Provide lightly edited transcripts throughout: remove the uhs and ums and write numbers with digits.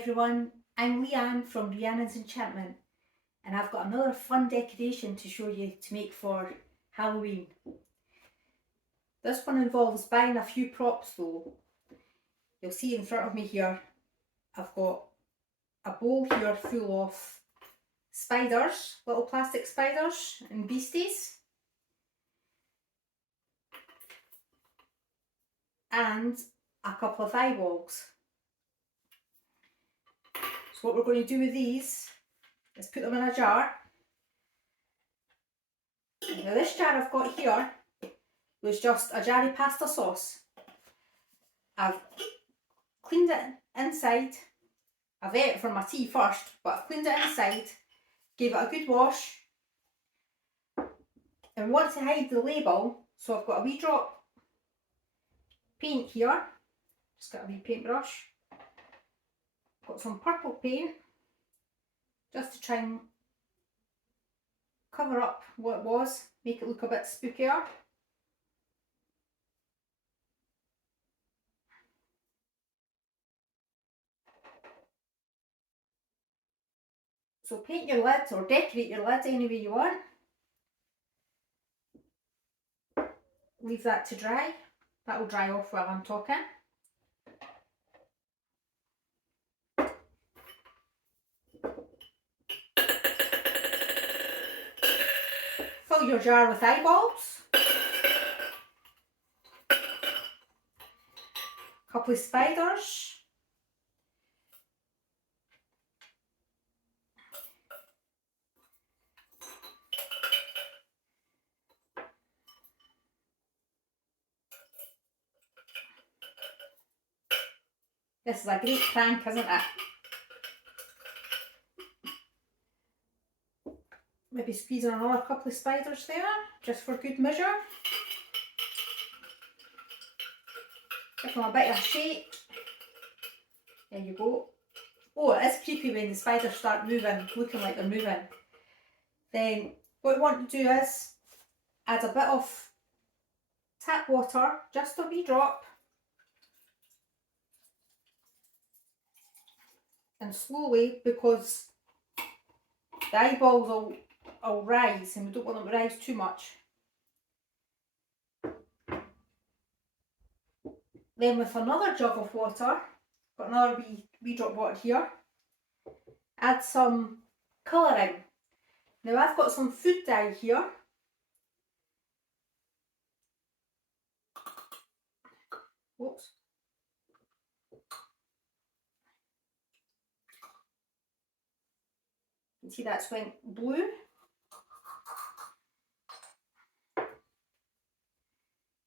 Everyone, I'm Rhiannon from Rhiannon's Enchantment, and I've got another fun decoration to show you to make for Halloween. This one involves buying a few props though. You'll see in front of me here, I've got a bowl here full of spiders, little plastic spiders and beasties, and a couple of eyeballs. So what we're going to do with these is put them in a jar. Now this jar I've got here was just a jar of pasta sauce. I've cleaned it inside. I've ate it for my tea first, but I've cleaned it inside, gave it a good wash, and we want to hide the label, so I've got a wee drop paint here. Just got a wee paintbrush. Got some purple paint just to try and cover up what it was, make it look a bit spookier. So paint your lid or decorate your lid any way you want. Leave that to dry. That will dry off while I'm talking. Fill your jar with eyeballs. A couple of spiders. This is a great prank, isn't it? Maybe squeeze in another couple of spiders there, just for good measure. Give them a bit of a shake. There you go. Oh, it is creepy when the spiders start moving, looking like they're moving. Then what we want to do is add a bit of tap water, just a wee drop. And slowly, because the eyeballs will rise and we don't want them to rise too much. Then with another jug of water, got another wee drop of water here, add some colouring. Now I've got some food dye here. Whoops. You can see that's went blue.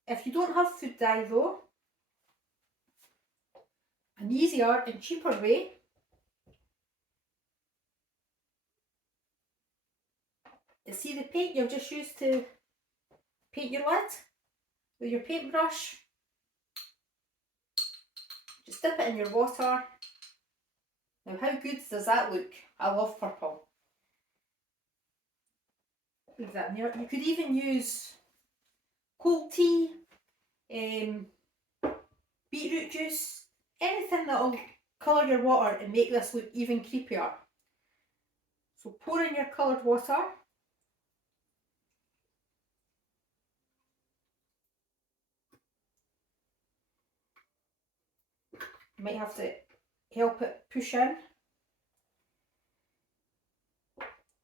If you don't have food dye though, an easier and cheaper way is, see the paint you've just used to paint your lid with your paintbrush. Just dip it in your water. Now how good does that look? I love purple. Leave that in there. You could even use cold tea, beetroot juice, anything that will colour your water and make this look even creepier. So pour in your coloured water. You might have to help it push in.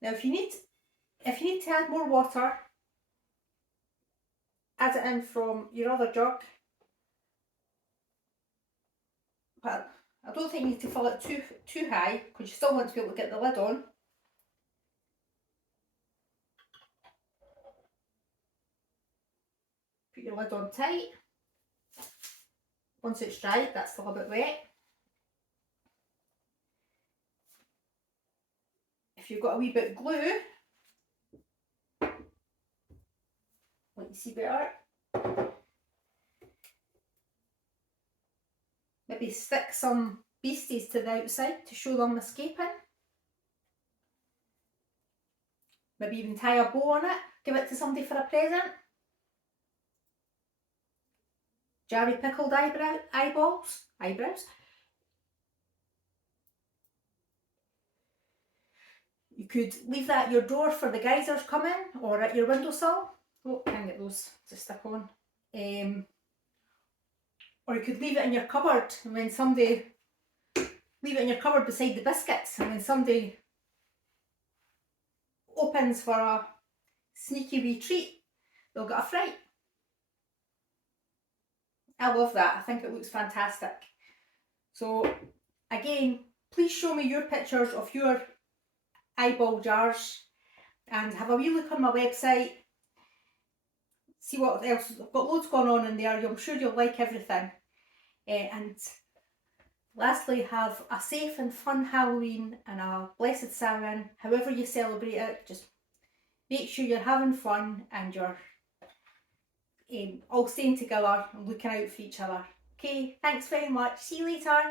Now if you need to add more water, add it in from your other jug. But I don't think you need to fill it too high, because you still want to be able to get the lid on. Put your lid on tight. Once it's dried, that's still a bit wet. If you've got a wee bit of glue, let you see better. Maybe stick some beasties to the outside to show them escaping. Maybe even tie a bow on it, give it to somebody for a present. Jar of pickled eyebrows. You could leave that at your door for the geysers come in, or at your windowsill. Oh, I can get those to stick on. Or you could leave it in your cupboard, and when somebody, leave it in your cupboard beside the biscuits, and when somebody opens for a sneaky wee treat, they'll get a fright. I love that. I think it looks fantastic. So again, please show me your pictures of your eyeball jars and have a wee look on my website. See what else. I've got loads going on in there. I'm sure you'll like everything. And lastly, have a safe and fun Halloween and a blessed Samhain. However you celebrate it, just make sure you're having fun and you're all staying together and looking out for each other. Okay, thanks very much. See you later.